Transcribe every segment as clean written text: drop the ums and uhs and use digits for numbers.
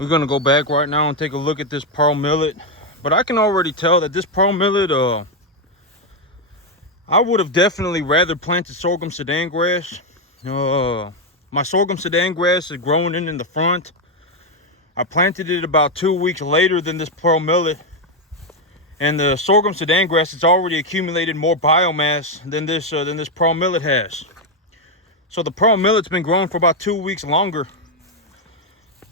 We're gonna go back right now and take a look at this pearl millet. But I can already tell that this pearl millet, I would have definitely rather planted sorghum Sudan grass. My sorghum Sudan grass is growing in the front. I planted it about 2 weeks later than this pearl millet. And the sorghum Sudan grass has already accumulated more biomass than this pearl millet has. So the pearl millet's been growing for about 2 weeks longer,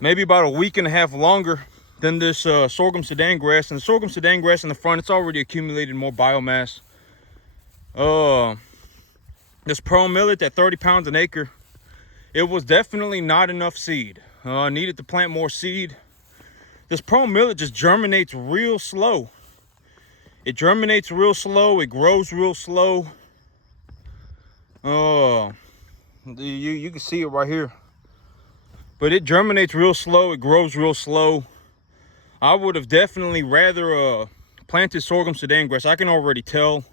maybe about a week and a half longer than this sorghum Sudan grass. And the sorghum Sudan grass in the front, it's already accumulated more biomass. This pearl millet at 30 pounds an acre, it was definitely not enough seed. I needed to plant more seed. This pearl millet just germinates real slow. It germinates real slow. It grows real slow. You can see it right here. But it germinates real slow. It grows real slow. I would have definitely rather planted sorghum Sudan grass. I can already tell.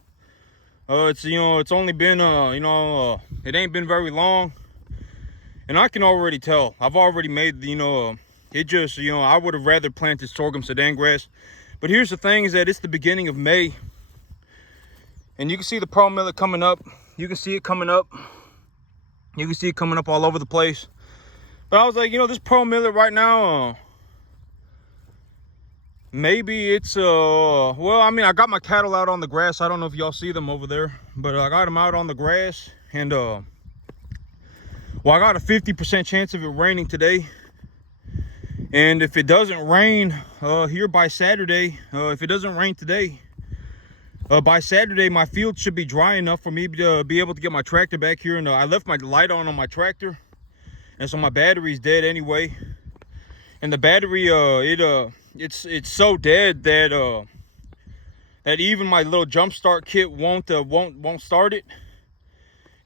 It's only been it ain't been very long, and I can already tell. I've already made I would have rather planted sorghum Sudan grass. But here's the thing: is that it's the beginning of May, and you can see the pearl millet coming up. You can see it coming up. You can see it coming up all over the place. But I was like, this pearl millet right now, maybe it's well, I mean, I got my cattle out on the grass. I don't know if y'all see them over there, but I got them out on the grass, and well, I got a 50% chance of it raining today. And if it doesn't rain here by Saturday, if it doesn't rain today, by Saturday, my field should be dry enough for me to be able to get my tractor back here. And I left my light on my tractor, and so my battery's dead anyway. And the battery, it's so dead that that even my little jump start kit won't start it.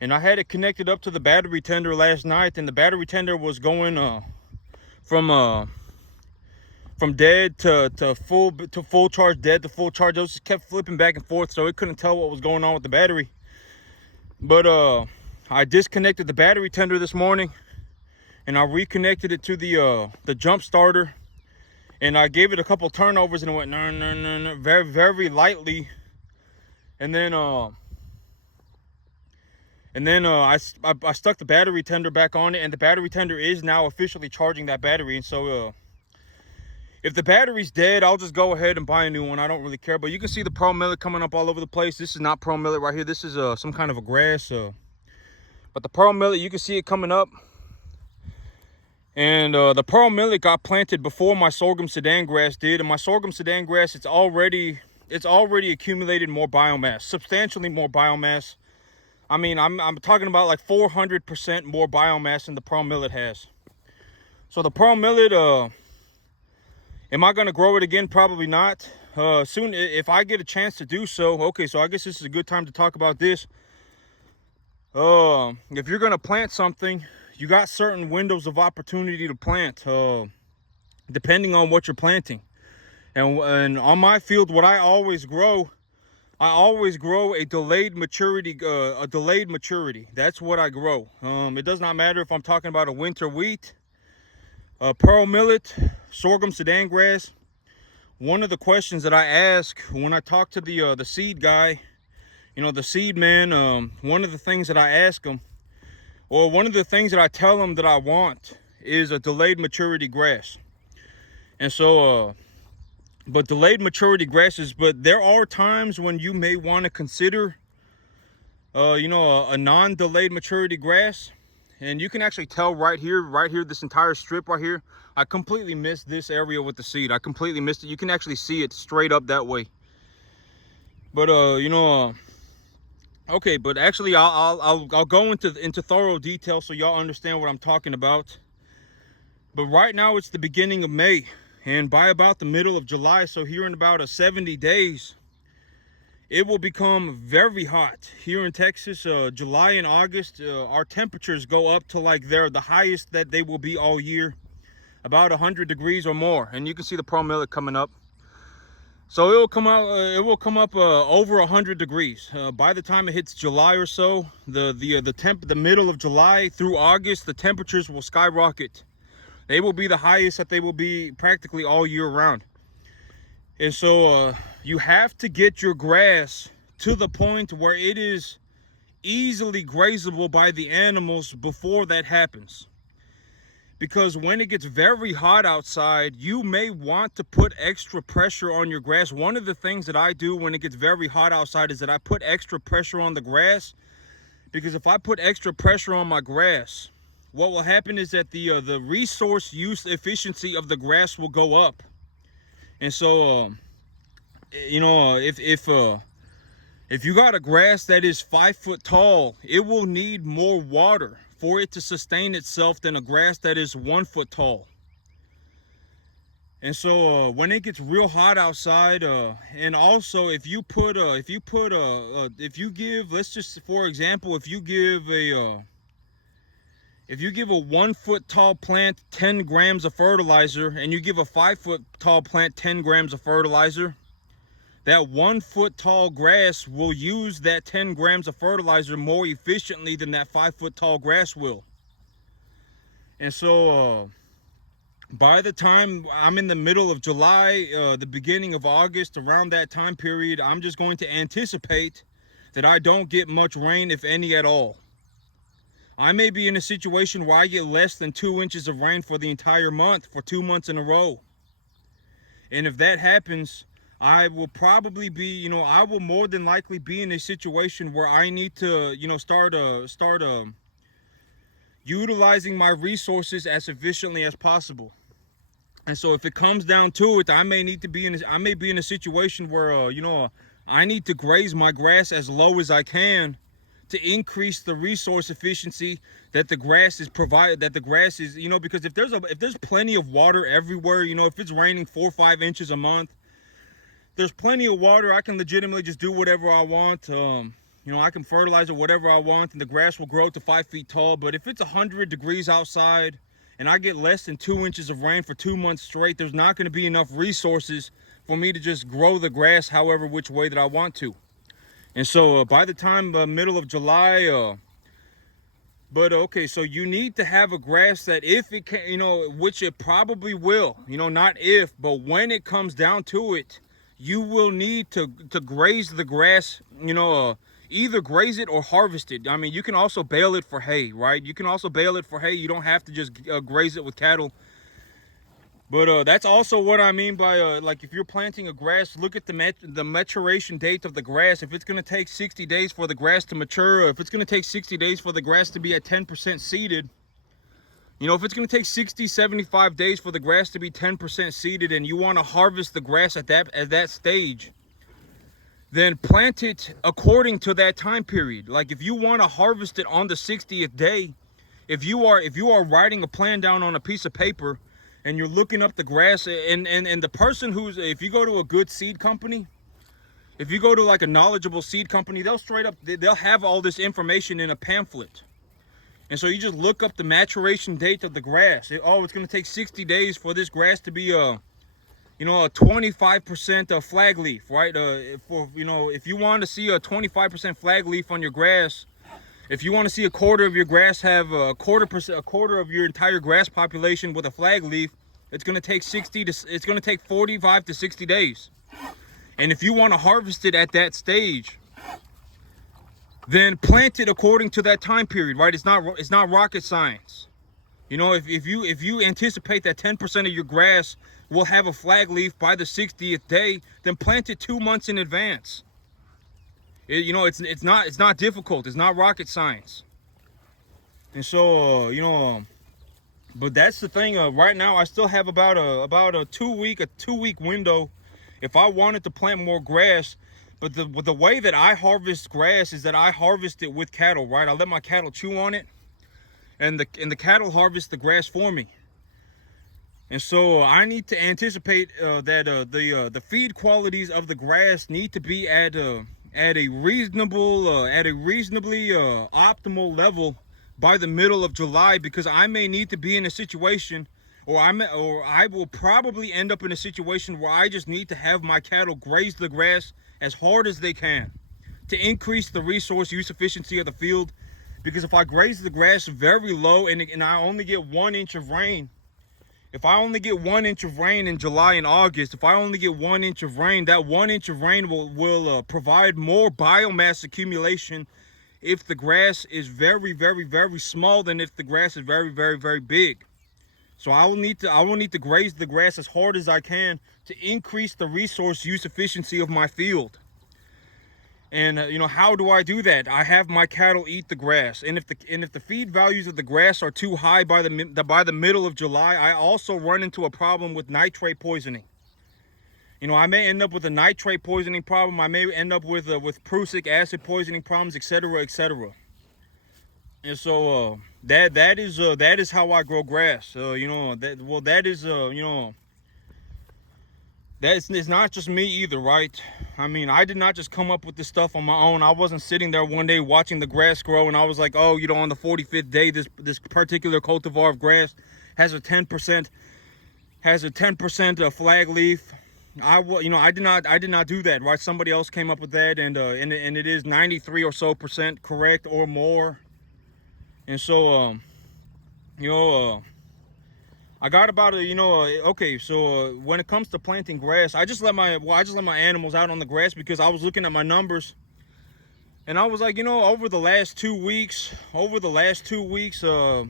And I had it connected up to the battery tender last night, and the battery tender was going from dead to full charge, dead to full charge. It just kept flipping back and forth, so it couldn't tell what was going on with the battery. But I disconnected the battery tender this morning, and I reconnected it to the jump starter, and I gave it a couple turnovers, and it went no, very, very lightly. And then I stuck the battery tender back on it, and the battery tender is now officially charging that battery. And so if the battery's dead, I'll just go ahead and buy a new one. I don't really care. But you can see the pearl millet coming up all over the place. This is not pearl millet right here. This is some kind of a grass. But the pearl millet, you can see it coming up. And the pearl millet got planted before my sorghum Sudan grass did. And my sorghum Sudan grass, it's already accumulated more biomass, substantially more biomass. I mean, I'm talking about like 400% more biomass than the pearl millet has. So the pearl millet, am I going to grow it again? Probably not. Soon, if I get a chance to do so. Okay, so I guess this is a good time to talk about this. If you're going to plant something, you got certain windows of opportunity to plant, depending on what you're planting. And on my field, what I always grow a delayed maturity. That's what I grow. It does not matter if I'm talking about a winter wheat, pearl millet, sorghum Sudan grass. One of the questions that I ask when I talk to the seed guy, the seed man, one of the things that I ask him, or one of the things that I tell him that I want, is a delayed maturity grass. And so but delayed maturity grasses, but there are times when you may want to consider a non-delayed maturity grass. And you can actually tell right here, this entire strip right here, I completely missed this area with the seed. I completely missed it. You can actually see it straight up that way. But okay, but actually I'll go into thorough detail so y'all understand what I'm talking about. But right now it's the beginning of May, and by about the middle of July, so here in about 70 days, it will become very hot here in Texas. July and August, our temperatures go up to like the highest that they will be all year, about 100 degrees or more. And you can see the pearl millet coming up. So it will come up over 100 degrees by the time it hits July or so. The middle of July through August, the temperatures will skyrocket. They will be the highest that they will be practically all year round. And so you have to get your grass to the point where it is easily grazable by the animals before that happens. Because when it gets very hot outside, you may want to put extra pressure on your grass. One of the things that I do when it gets very hot outside is that I put extra pressure on the grass. Because if I put extra pressure on my grass, what will happen is that the resource use efficiency of the grass will go up. And so, if you got a grass that is 5 foot tall, it will need more water for it to sustain itself than a grass that is 1 foot tall. And so when it gets real hot outside, and also if you give, let's just, for example, if you give a 1 foot tall plant 10 grams of fertilizer, and you give a 5 foot tall plant 10 grams of fertilizer, that 1 foot tall grass will use that 10 grams of fertilizer more efficiently than that 5 foot tall grass will. And so by the time I'm in the middle of July, the beginning of August, around that time period, I'm just going to anticipate that I don't get much rain, if any at all. I may be in a situation where I get less than 2 inches of rain for the entire month, for 2 months in a row. And if that happens, I will probably be, I will more than likely be in a situation where I need to, start utilizing my resources as efficiently as possible. And so if it comes down to it, I may be in a situation where, I need to graze my grass as low as I can to increase the resource efficiency that the grass is because if there's plenty of water everywhere, if it's raining 4 or 5 inches a month, there's plenty of water. I can legitimately just do whatever I want. I can fertilize it whatever I want, and the grass will grow to 5 feet tall. But if it's 100 degrees outside and I get less than 2 inches of rain for 2 months straight, there's not going to be enough resources for me to just grow the grass however which way that I want to. And so by the time middle of July, so you need to have a grass that, if it can, which it probably will, not if, but when it comes down to it, you will need to graze the grass, either graze it or harvest it. I mean, you can also bale it for hay, right? You can also bale it for hay. You don't have to just graze it with cattle. But that's also what I mean by, like, if you're planting a grass, look at the maturation date of the grass. If it's going to take 60 days for the grass to mature, if it's going to take 60 days for the grass to be at 10% seeded, if it's going to take 60, 75 days for the grass to be 10% seeded, and you want to harvest the grass at that stage, then plant it according to that time period. Like, if you want to harvest it on the 60th day, if you are writing a plan down on a piece of paper, and you're looking up the grass, and the person if you go to a good seed company, if you go to like a knowledgeable seed company, they'll have all this information in a pamphlet. And so you just look up the maturation date of the grass. It's going to take 60 days for this grass to be a 25% flag leaf, right? If you want to see a 25% flag leaf on your grass, if you want to see a quarter of your grass have a quarter of your entire grass population with a flag leaf, it's going to take 45 to 60 days. And if you want to harvest it at that stage, then plant it according to that time period, right? It's not rocket science. If you anticipate that 10% of your grass will have a flag leaf by the 60th day, then plant it 2 months in advance. It's not difficult. It's not rocket science. And so but that's the thing. Right now, I still have about a 2 week window if I wanted to plant more grass. But the way that I harvest grass is that I harvest it with cattle, right? I let my cattle chew on it, and the cattle harvest the grass for me. And so I need to anticipate that the feed qualities of the grass need to be at a reasonably optimal level by the middle of July, because I may need to be in a situation, or I will probably end up in a situation where I just need to have my cattle graze the grass as hard as they can to increase the resource use efficiency of the field. Because if I graze the grass very low and I only get 1 inch of rain, If I only get 1 inch of rain in July and August, if I only get 1 inch of rain, that 1 inch of rain will provide more biomass accumulation if the grass is very, very, very small than if the grass is very, very, very big. So I will need to graze the grass as hard as I can to increase the resource use efficiency of my field. And you know, how do I do that? I have my cattle eat the grass, and if the feed values of the grass are too high by the middle of July, I also run into a problem with nitrate poisoning. You know, I may end up with a nitrate poisoning problem. I may end up with prussic acid poisoning problems, etc., etc. And so that is how I grow grass. You know, that is you know, it's not just me either, right? I mean, I did not just come up with this stuff on my own. I wasn't sitting there one day watching the grass grow and I was like, oh, you know, on the 45th day, this particular cultivar of grass has a 10% flag leaf. You know, I did not do that, right? Somebody else came up with that, and it is 93% or so correct or more. And so you know, I got about a, you know, okay, so when it comes to planting grass, I just let my animals out on the grass because I was looking at my numbers, and I was like, you know, over the last 2 weeks, I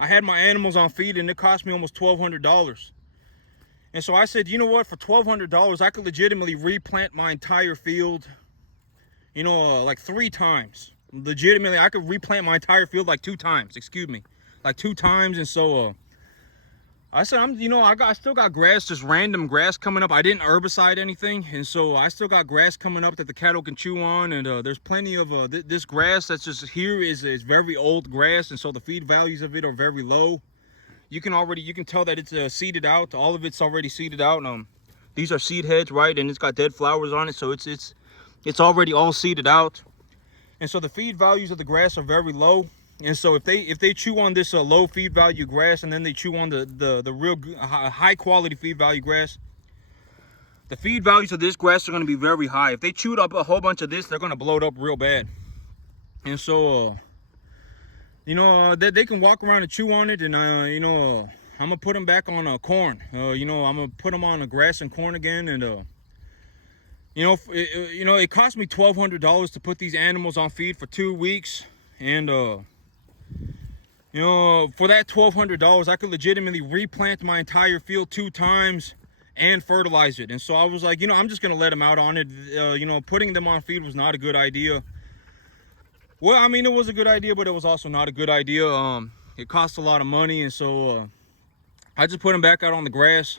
had my animals on feed and it cost me almost $1,200. And so I said, you know what, for $1,200, I could legitimately replant my entire field, you know, like 3 times. Legitimately, I could replant my entire field like 2 times, like 2 times. And so I said, you know, I still got grass, just random grass coming up. I didn't herbicide anything, and so I still got grass coming up that the cattle can chew on. And there's plenty of this grass that's just here is very old grass, and so the feed values of it are very low. You can tell that it's seeded out. All of it's already seeded out. These are seed heads, right? And it's got dead flowers on it, so it's already all seeded out. And so the feed values of the grass are very low. And so if they chew on this low feed value grass, and then they chew on the real high quality feed value grass, the feed values of this grass are going to be very high. If they chewed up a whole bunch of this, they're going to blow it up real bad. And so you know, they can walk around and chew on it, and you know, I'm gonna put them back on corn. You know, I'm gonna put them on grass and corn again. And you know, it cost me $1,200 to put these animals on feed for 2 weeks. And you know, for that $1,200, I could legitimately replant my entire field 2 times and fertilize it. And so I was like, you know, I'm just gonna let them out on it. You know, putting them on feed was not a good idea. Well, I mean, it was a good idea, but it was also not a good idea. It cost a lot of money, and so I just put them back out on the grass.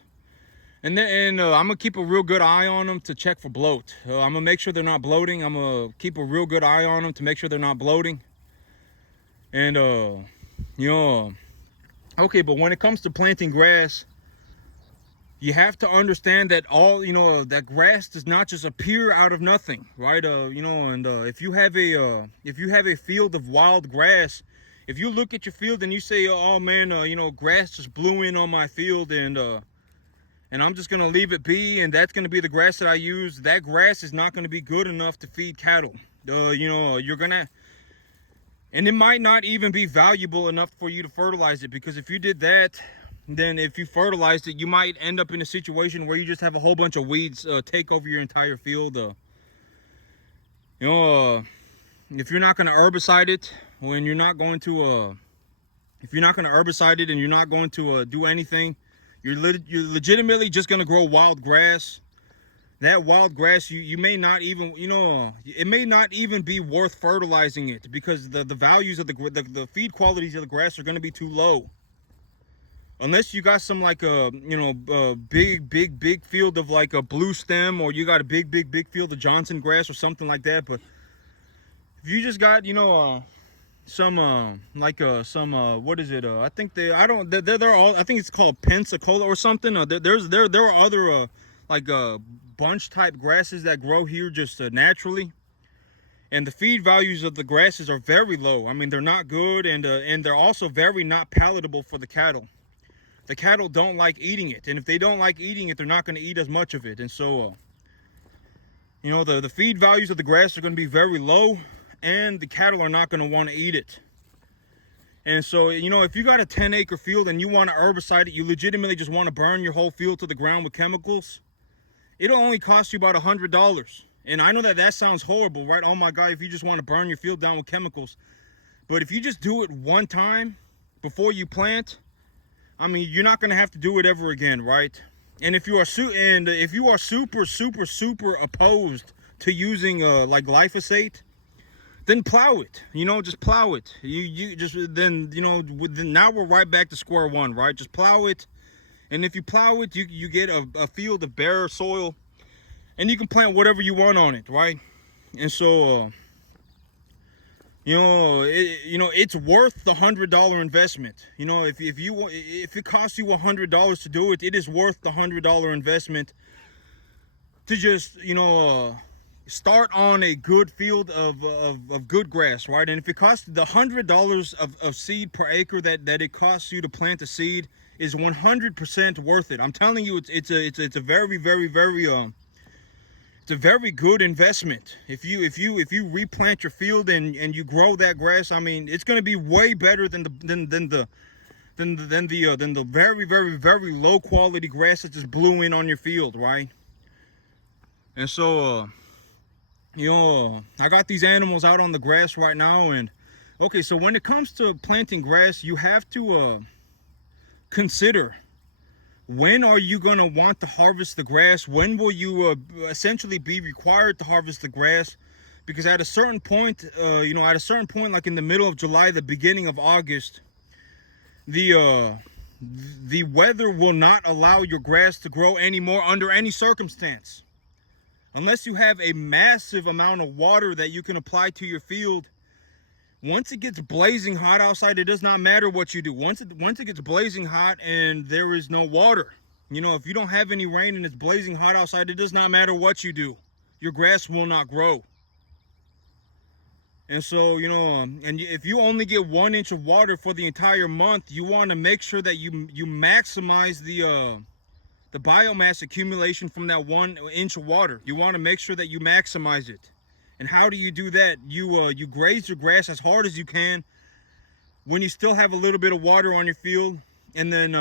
And then I'm gonna keep a real good eye on them to check for bloat. I'm gonna make sure they're not bloating. I'm gonna keep a real good eye on them to make sure they're not bloating. And you know, okay, but when it comes to planting grass, you have to understand that that grass does not just appear out of nothing, right? You know, and if you have a field of wild grass, if you look at your field and you say, oh man, you know, grass just blew in on my field, and I'm just gonna leave it be, and that's gonna be the grass that I use, that grass is not gonna be good enough to feed cattle. You know, and it might not even be valuable enough for you to fertilize it, because if you did that, then if you fertilized it, you might end up in a situation where you just have a whole bunch of weeds take over your entire field. You know, if you're not going to herbicide it, if you're not going to herbicide it and you're not going to do anything, you're legitimately just going to grow wild grass. That wild grass, you may not even, you know, it may not even be worth fertilizing it, because the values of the feed qualities of the grass are going to be too low. Unless you got some like a, you know, big field of like a blue stem, or you got a big field of Johnson grass or something like that. But if you just got, you know, some what is it? I think they're all, I think it's called Pensacola or something. There are other like bunch type grasses that grow here just naturally, and the feed values of the grasses are very low. I mean, they're not good, and they're also very not palatable for the cattle. The cattle don't like eating it, and if they don't like eating it, they're not going to eat as much of it. And so you know, the feed values of the grass are going to be very low, and the cattle are not going to want to eat it. And so, if you got a 10-acre field and you want to herbicide it, you legitimately just want to burn your whole field to the ground with chemicals, it'll only cost you about $100. And I know that sounds horrible, right? Oh my God, if you just want to burn your field down with chemicals. But if you just do it one time before you plant, I mean, you're not going to have to do it ever again, right? And if you are super, super, super opposed to using like glyphosate, then plow it. Just plow it. You just then now we're right back to square one, right? Just plow it, and if you plow it, you get a field of bare soil, and you can plant whatever you want on it, right? And so it's worth the $100 investment. If it costs you $100 to do it, it is worth the $100 investment to just start on a good field of good grass, right? And if it costs the $100 of seed per acre that it costs you to plant a seed, is 100% worth it. I'm telling you, it's a very, very, very it's a very good investment. If you replant your field and you grow that grass, I mean, it's going to be way better than the very, very, very low quality grass that just blew in on your field, right? And so I got these animals out on the grass right now, and okay, so when it comes to planting grass, you have to consider, when are you going to want to harvest the grass? When will you essentially be required to harvest the grass? Because at a certain point, like in the middle of July, the beginning of August, the weather will not allow your grass to grow anymore under any circumstance. Unless you have a massive amount of water that you can apply to your field. Once it gets blazing hot outside, it does not matter what you do. Once it gets blazing hot and there is no water, if you don't have any rain and it's blazing hot outside, it does not matter what you do. Your grass will not grow. And so, and if you only get 1 inch of water for the entire month, you want to make sure that you maximize the biomass accumulation from that 1 inch of water. You want to make sure that you maximize it. And how do you do that? You graze your grass as hard as you can when you still have a little bit of water on your field, and then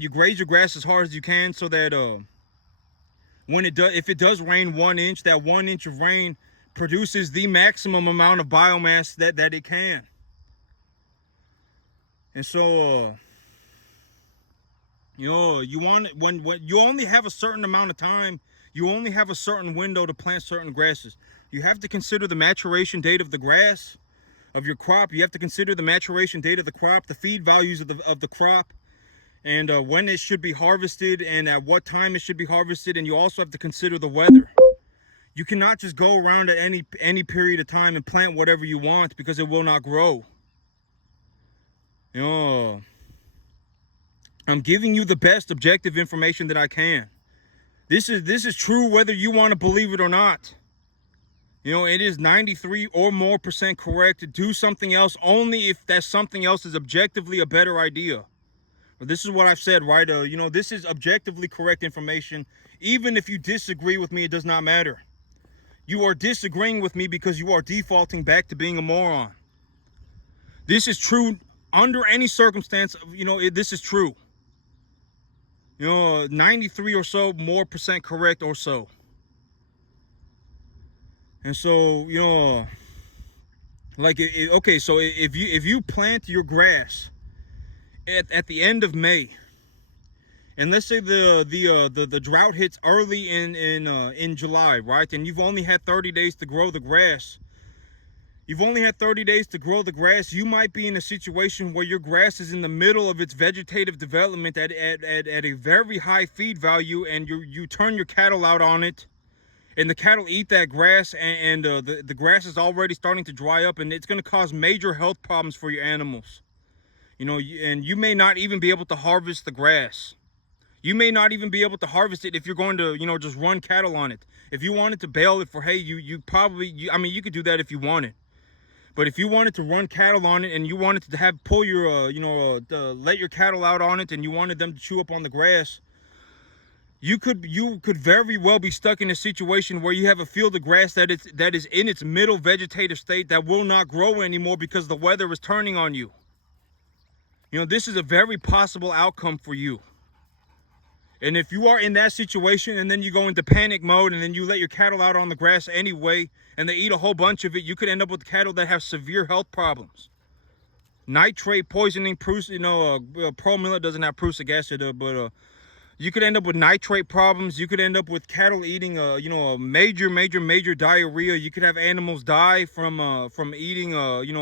you graze your grass as hard as you can, so that if it does rain 1 inch, that 1 inch of rain produces the maximum amount of biomass that it can. And so you want, when you only have a certain amount of time, you only have a certain window to plant certain grasses. You have to consider the maturation date of the grass, of your crop. You have to consider the maturation date of the crop, the feed values of the crop, and when it should be harvested and at what time it should be harvested. And you also have to consider the weather. You cannot just go around at any period of time and plant whatever you want, because it will not grow. I'm giving you the best objective information that I can. This is true whether you want to believe it or not. It is 93% or more correct to do something else only if that something else is objectively a better idea. But this is what I've said, right? This is objectively correct information. Even if you disagree with me, it does not matter. You are disagreeing with me because you are defaulting back to being a moron. This is true under any circumstance. This is true. 93 or so more percent correct or so. And so, okay, so if you plant your grass at the end of May, and let's say the drought hits early in July, right? And you've only had 30 days to grow the grass. You've only had 30 days to grow the grass. You might be in a situation where your grass is in the middle of its vegetative development at a very high feed value, and you turn your cattle out on it, and the cattle eat that grass, and the grass is already starting to dry up, and it's going to cause major health problems for your animals. And you may not even be able to harvest the grass. You may not even be able to harvest it if you're going to, just run cattle on it. If you wanted to bale it for hay, you could do that if you wanted. But if you wanted to run cattle on it, and you wanted to let your cattle out on it, and you wanted them to chew up on the grass, You could very well be stuck in a situation where you have a field of grass that is in its middle vegetative state that will not grow anymore because the weather is turning on you. You know, this is a very possible outcome for you. And if you are in that situation and then you go into panic mode and then you let your cattle out on the grass anyway and they eat a whole bunch of it, you could end up with cattle that have severe health problems. Nitrate poisoning, pearl millet doesn't have prussic acid, but you could end up with nitrate problems. You could end up with cattle eating, a major diarrhea. You could have animals die from eating, from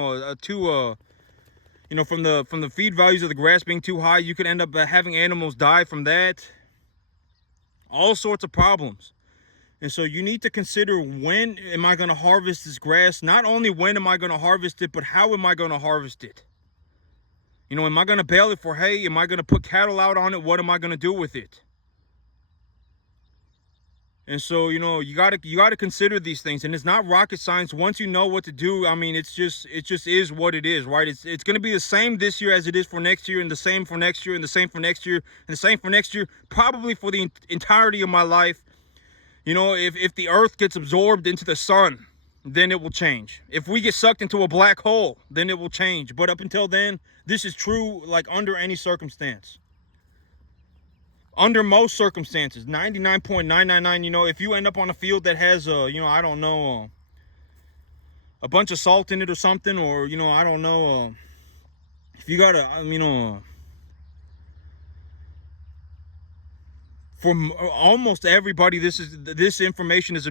the feed values of the grass being too high. You could end up having animals die from that. All sorts of problems. And so you need to consider, when am I going to harvest this grass? Not only when am I going to harvest it, but how am I going to harvest it? You know, am I going to bale it for hay? Am I going to put cattle out on it? What am I going to do with it? And so, you know, you gotta consider these things, and it's not rocket science. Once you know what to do, I mean, it just is what it is, right? It's going to be the same this year as it is for next year, and the same for next year, and the same for next year, and the same for next year, probably for the entirety of my life. You know, if the earth gets absorbed into the sun, then it will change. If we get sucked into a black hole, then it will change. But up until then, this is true, like, under any circumstance. Under most circumstances, 99.999, you know, if you end up on a field that has, I don't know, a bunch of salt in it or something, or, I don't know, if you got for almost everybody, this information is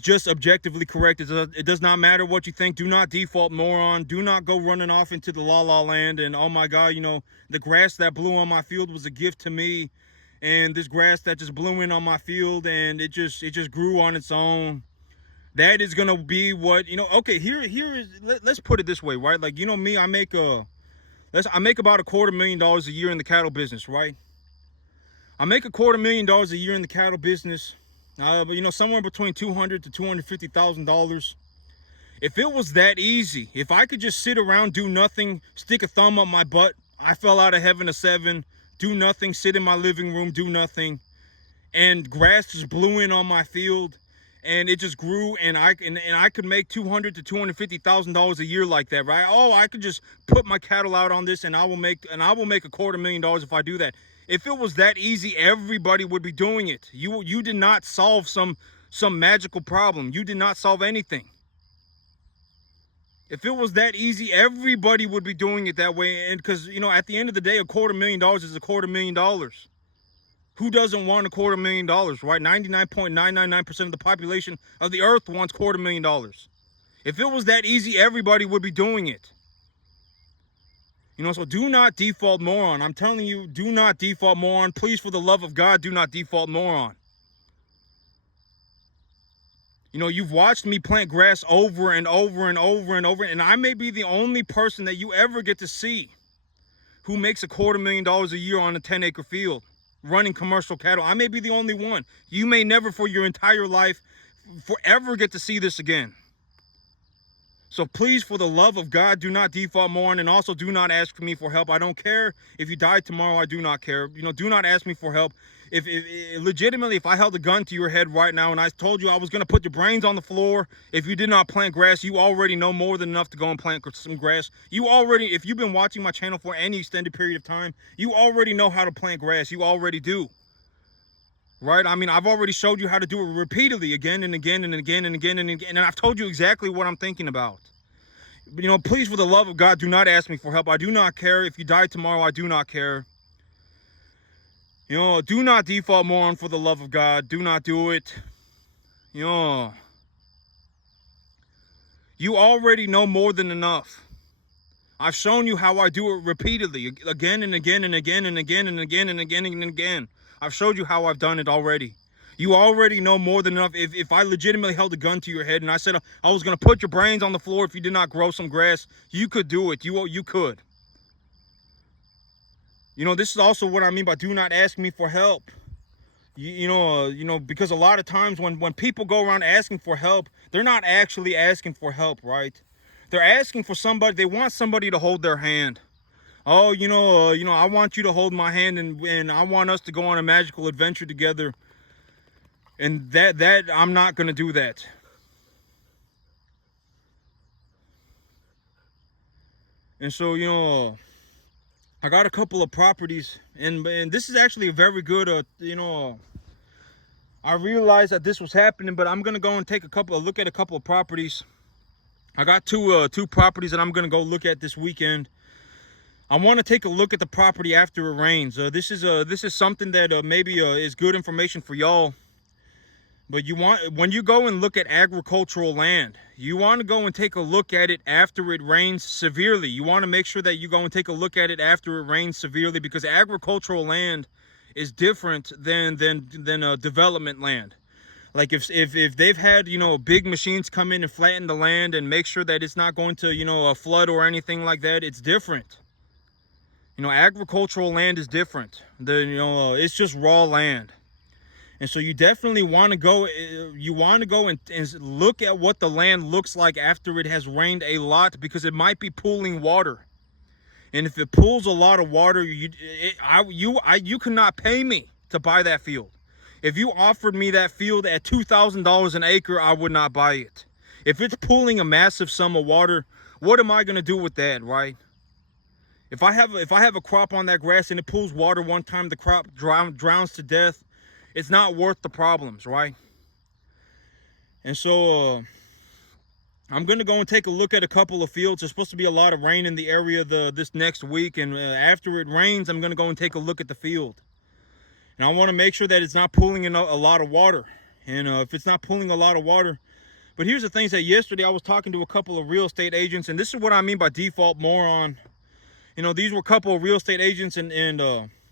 just objectively correct. It does not matter what you think. Do not default moron. Do not go running off into the la la land and, oh my God, the grass that blew on my field was a gift to me. And this grass that just blew in on my field and it just grew on its own. That is gonna be what, okay, here is, let's put it this way, right? Like, me, I make about $250,000 a year in the cattle business, right? I make $250,000 a year in the cattle business, but somewhere between $200,000 to $250,000. If it was that easy, if I could just sit around, do nothing, stick a thumb up my butt, I fell out of heaven a 7, do nothing, sit in my living room, do nothing, and grass just blew in on my field, and it just grew, and I could make $200,000 to $250,000 a year like that, right? Oh, I could just put my cattle out on this, and I will make $250,000 if I do that. If it was that easy, everybody would be doing it. You did not solve some magical problem. You did not solve anything. If it was that easy, everybody would be doing it that way. And because, at the end of the day, $250,000 is $250,000. Who doesn't want $250,000, right? 99.999% of the population of the earth wants $250,000. If it was that easy, everybody would be doing it. So do not default moron. I'm telling you, do not default moron. Please, for the love of God, do not default moron. You've watched me plant grass over and over and over and over, and I may be the only person that you ever get to see who makes $250,000 a year on a 10-acre field running commercial cattle. I may be the only one. You may never, for your entire life, forever get to see this again. So please, for the love of God, do not default moron, and also do not ask me for help. I don't care if you die tomorrow. I do not care. Do not ask me for help. If legitimately, if I held a gun to your head right now and I told you I was going to put your brains on the floor if you did not plant grass, you already know more than enough to go and plant some grass. If you've been watching my channel for any extended period of time, you already know how to plant grass. You already do. Right? I mean, I've already showed you how to do it repeatedly again and again and again and again and again. And I've told you exactly what I'm thinking about. But, please, for the love of God, do not ask me for help. I do not care. If you die tomorrow, I do not care. Do not default moron, for the love of God. Do not do it. You already know more than enough. I've shown you how I do it repeatedly, again and again and again and again and again and again and again. I've showed you how I've done it already. You already know more than enough. If I legitimately held a gun to your head and I said I was going to put your brains on the floor if you did not grow some grass, you could do it. You could. This is also what I mean by do not ask me for help. Because a lot of times when people go around asking for help, they're not actually asking for help, right? They're asking for somebody. They want somebody to hold their hand. oh, I want you to hold my hand, and I want us to go on a magical adventure together. And that I'm not gonna do that. And so, I got a couple of properties, and this is actually a very good, I realized that this was happening, but I'm gonna go and take a look at a couple of properties. I got two properties that I'm gonna go look at this weekend. I want to take a look at the property after it rains. This is something that maybe is good information for y'all. But when you go and look at agricultural land, you want to go and take a look at it after it rains severely. You want to make sure that you go and take a look at it after it rains severely, because agricultural land is different than development land. Like if they've had big machines come in and flatten the land and make sure that it's not going to flood or anything like that, it's different. Agricultural land is different. It's just raw land. And so you definitely want to go, and look at what the land looks like after it has rained a lot, because it might be pooling water. And if it pools a lot of water, you cannot pay me to buy that field. If you offered me that field at $2,000 an acre, I would not buy it. If it's pooling a massive sum of water, what am I going to do with that, right? If I have a crop on that grass and it pools water one time, the crop drowns to death, it's not worth the problems, right? And so I'm going to go and take a look at a couple of fields. There's supposed to be a lot of rain in the area this next week, and after it rains, I'm going to go and take a look at the field. And I want to make sure that it's not pooling in a lot of water. And if it's not pooling a lot of water, but here's the thing, that yesterday I was talking to a couple of real estate agents, and this is what I mean by default moron. These were a couple of real estate agents, and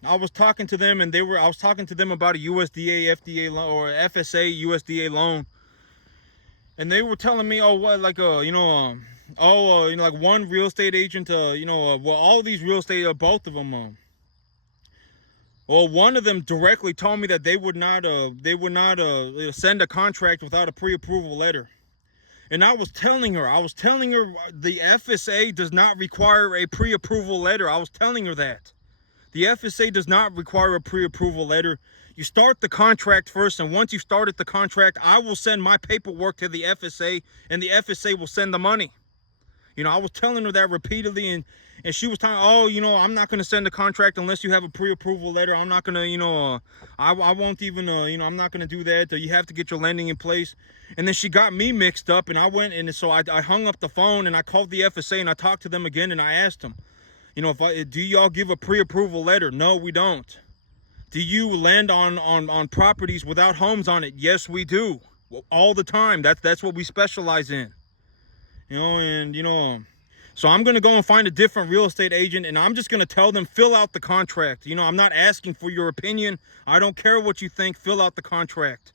I was talking to them, and I was talking to them about a USDA, FDA loan, or FSA, USDA loan. And they were telling me, like one real estate agent, all these real estate, both of them, one of them directly told me that they would not send a contract without a pre-approval letter. And I was telling her the FSA does not require a pre-approval letter. I was telling her that. The FSA does not require a pre-approval letter. You start the contract first, and once you started the contract, I will send my paperwork to the FSA, and the FSA will send the money. I was telling her that repeatedly, and she was telling, I'm not going to send a contract unless you have a pre-approval letter. I'm not going to, I won't even, I'm not going to do that. You have to get your lending in place. And then she got me mixed up, and I went, and so I hung up the phone, and I called the FSA, and I talked to them again, and I asked them, do y'all give a pre-approval letter? No, we don't. Do you lend on properties without homes on it? Yes, we do. All the time. That's what we specialize in. So I'm going to go and find a different real estate agent, and I'm just going to tell them, fill out the contract. I'm not asking for your opinion. I don't care what you think. Fill out the contract.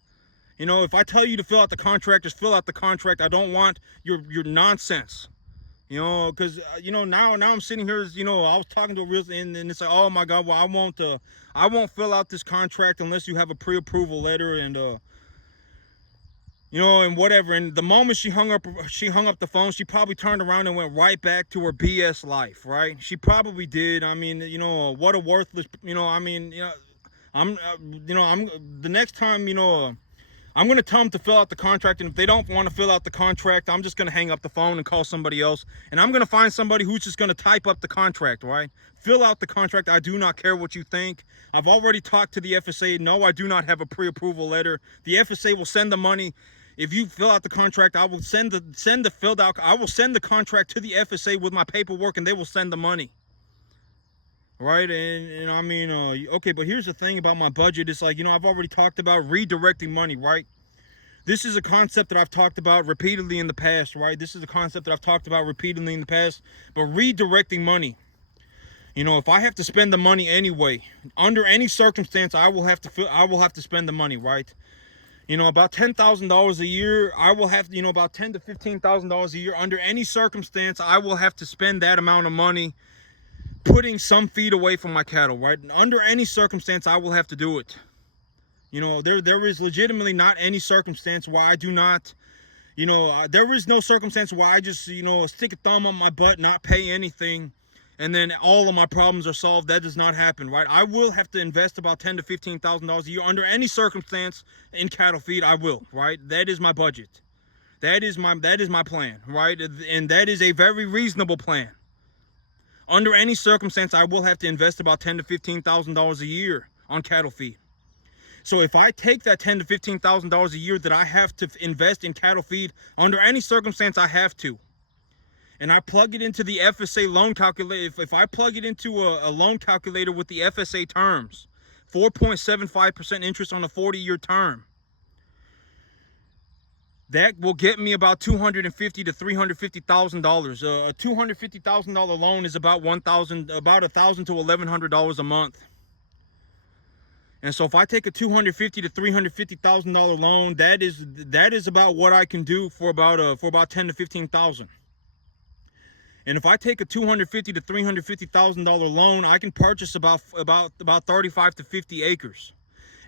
If I tell you to fill out the contract, just fill out the contract. I don't want your nonsense. Because now I'm sitting here, I was talking to a real, and it's like, oh my God, well, I won't fill out this contract unless you have a pre-approval letter, and and whatever. And the moment she hung up the phone, she probably turned around and went right back to her BS life, right? She probably did. I mean, what a worthless, I'm the next time, I'm going to tell them to fill out the contract, and if they don't want to fill out the contract, I'm just going to hang up the phone and call somebody else, and I'm going to find somebody who's just going to type up the contract, right? Fill out the contract. I do not care what you think. I've already talked to the FSA. No, I do not have a pre-approval letter. The FSA will send the money. If you fill out the contract, I will send the contract to the FSA with my paperwork, and they will send the money. Right? And I mean, okay, but here's the thing about my budget. It's like, I've already talked about redirecting money, right? This is a concept that I've talked about repeatedly in the past, right? This is a concept that I've talked about repeatedly in the past, but redirecting money. If I have to spend the money anyway, under any circumstance, I will have to spend the money, right? About $10,000 a year, I will have to, about $10,000 to $15,000 a year, under any circumstance, I will have to spend that amount of money putting some feed away from my cattle, right? Under any circumstance, I will have to do it. There is legitimately not any circumstance why I do not, there is no circumstance why I just, stick a thumb on my butt, not pay anything, and then all of my problems are solved. That does not happen, right? I will have to invest about $10,000 to $15,000 a year under any circumstance in cattle feed. I will, right? That is my budget. That is my plan, right? And that is a very reasonable plan. Under any circumstance, I will have to invest about $10,000 to $15,000 a year on cattle feed. So if I take that $10,000 to $15,000 a year that I have to invest in cattle feed, under any circumstance I have to, and I plug it into the FSA loan calculator, if I plug it into a loan calculator with the FSA terms, 4.75% interest on a 40-year term, that will get me about $250,000 to $350,000. A $250,000 loan is about $1,000 to $1,100 a month. And so if I take a $250,000 to $350,000 loan, that is about what I can do for about $10,000 to $15,000. And if I take a $250,000 to $350,000 loan, I can purchase about 35 to 50 acres.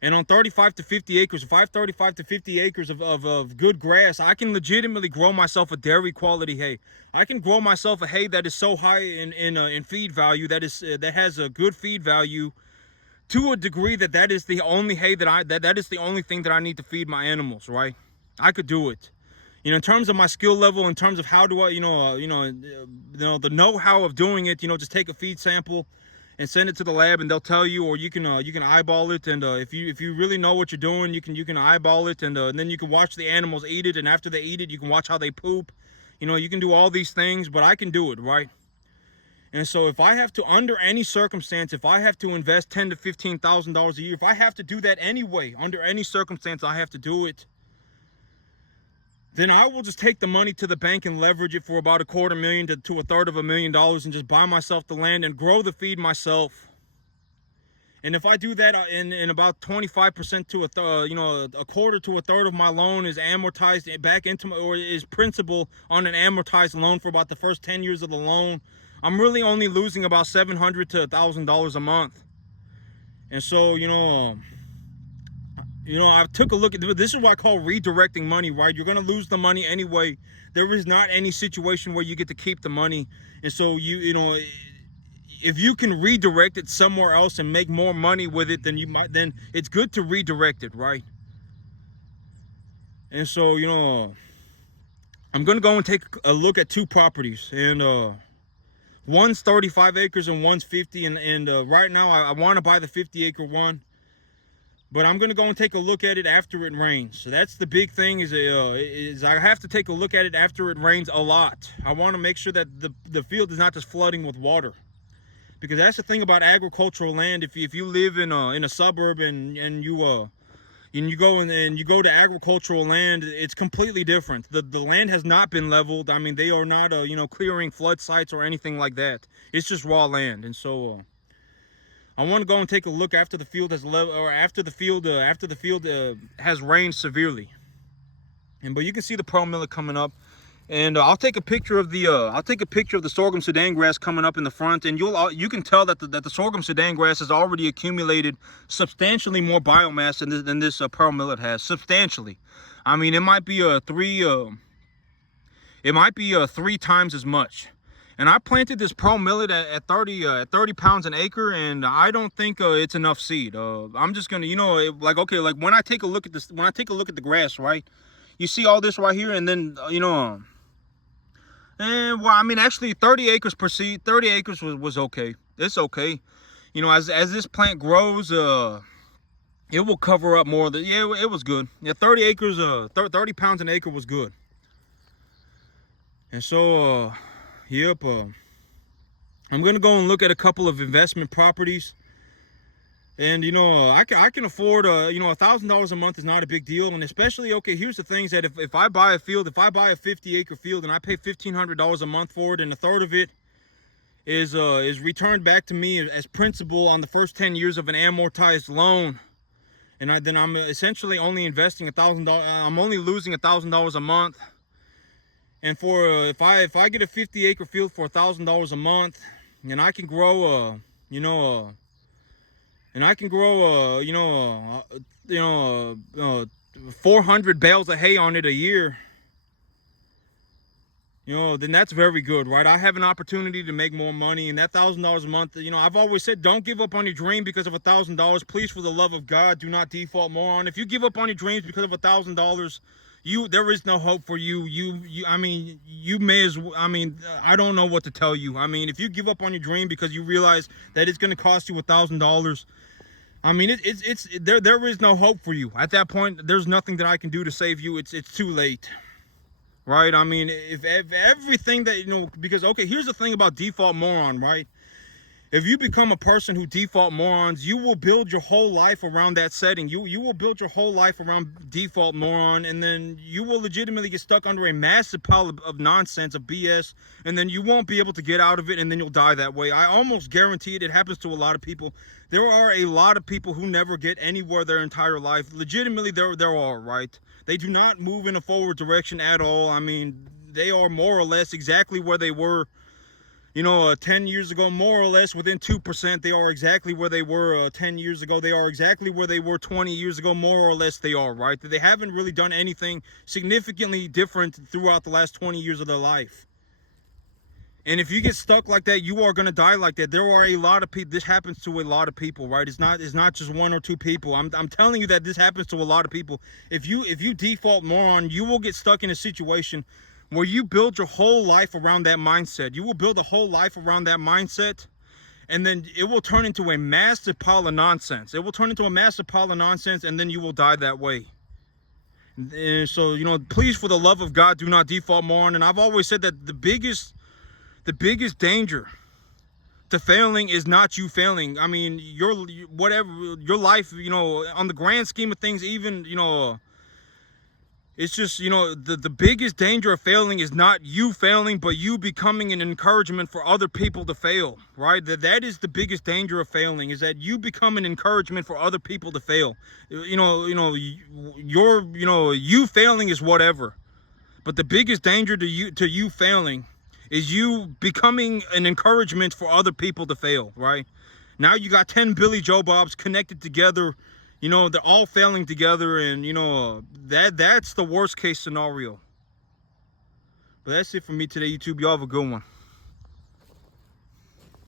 And on 35 to 50 acres, if I have 35 to 50 acres of good grass, I can legitimately grow myself a dairy quality hay. I can grow myself a hay that is so high in feed value, that has a good feed value, to a degree that is the only hay that is the only thing that I need to feed my animals, right? I could do it. In terms of my skill level, in terms of how do I, the know-how of doing it, just take a feed sample and send it to the lab, and they'll tell you, or you can eyeball it, and if you really know what you're doing, you can eyeball it, and then you can watch the animals eat it, and after they eat it, you can watch how they poop. You can do all these things, but I can do it, right? And so if I have to, under any circumstance, if I have to invest $10,000 to $15,000 a year, if I have to do that anyway, under any circumstance I have to do it, then I will just take the money to the bank and leverage it for about $250,000 to $350,000 and just buy myself the land and grow the feed myself. And if I do that in about 25% to a quarter to a third of my loan is amortized back into or is principal on an amortized loan for about the first 10 years of the loan, I'm really only losing about $700 to $1,000 a month. And so, I took a look at this. Is what I call redirecting money, right? You're going to lose the money anyway. There is not any situation where you get to keep the money. And so if you can redirect it somewhere else and make more money with it, then it's good to redirect it, right? And so, I'm going to go and take a look at two properties, and one's 35 acres and one's 50. And right now I want to buy the 50-acre one. But I'm going to go and take a look at it after it rains. So that's the big thing is I have to take a look at it after it rains a lot. I want to make sure that the field is not just flooding with water. Because that's the thing about agricultural land. If you live in a suburb and you go to agricultural land, it's completely different. The land has not been leveled. I mean, they are not clearing flood sites or anything like that. It's just raw land. And so I want to go and take a look after the field has rained severely. But you can see the pearl millet coming up, and I'll take a picture of the sorghum Sudan grass coming up in the front, and you can tell that the sorghum Sudan grass has already accumulated substantially more biomass than this pearl millet has. Substantially. I mean, it might be three times as much. And I planted this pearl millet at 30 pounds an acre, and I don't think it's enough seed. I'm just gonna, when I take a look at this, when I take a look at the grass, right? You see all this right here, and then actually 30 acres per seed. 30 acres was okay. It's okay. As this plant grows, it will cover up more. It was good. Yeah, 30 acres, 30 pounds an acre was good. And so, yep, I'm gonna go and look at a couple of investment properties, and I can afford $1,000 a month is not a big deal. And especially, okay, here's the things that if I buy a 50-acre field and I pay $1,500 a month for it, and a third of it is returned back to me as principal on the first 10 years of an amortized loan, and then I'm essentially only investing $1,000. I'm only losing $1,000 a month. And for if I get a 50-acre field for $1,000 a month, and I can grow 400 bales of hay on it a year, then that's very good, right? I have an opportunity to make more money, and that $1,000 a month, I've always said, don't give up on your dream because of $1,000. Please, for the love of God, do not default moron. If you give up on your dreams because of $1,000, there is no hope for you. I mean, you may as well, I don't know what to tell you. I mean, if you give up on your dream because you realize that it's going to cost you $1,000, I mean, there is no hope for you. At that point, there's nothing that I can do to save you. It's too late. Right? I mean, if everything that, because, okay, here's the thing about default moron, right? If you become a person who default morons, you will build your whole life around that setting. You will build your whole life around default moron, and then you will legitimately get stuck under a massive pile of nonsense, of BS, and then you won't be able to get out of it, and then you'll die that way. I almost guarantee it. It happens to a lot of people. There are a lot of people who never get anywhere their entire life. Legitimately, there are, right? They do not move in a forward direction at all. I mean, they are more or less exactly where they were 10 years ago, more or less within 2%. They are exactly where they were 10 years ago. They are exactly where they were 20 years ago, more or less they are, right? They haven't really done anything significantly different throughout the last 20 years of their life. And if you get stuck like that, you are going to die like that. There are a lot of people. This happens to a lot of people, right? It's not just one or two people. I'm telling you that this happens to a lot of people. If you default moron, you will get stuck in a situation where you build your whole life around that mindset. You will build a whole life around that mindset, and then it will turn into a massive pile of nonsense. It will turn into a massive pile of nonsense, and then you will die that way. And so, please, for the love of God, do not default moron. And I've always said that the biggest danger to failing is not you failing. I mean, your life, on the grand scheme of things, even, it's just, the biggest danger of failing is not you failing, but you becoming an encouragement for other people to fail, right? That is the biggest danger of failing, is that you become an encouragement for other people to fail. You failing is whatever, but the biggest danger to you failing is you becoming an encouragement for other people to fail, right? Now you got 10 Billy Joe Bobs connected together. They're all failing together, and, that's the worst case scenario. But that's it for me today, YouTube. Y'all have a good one.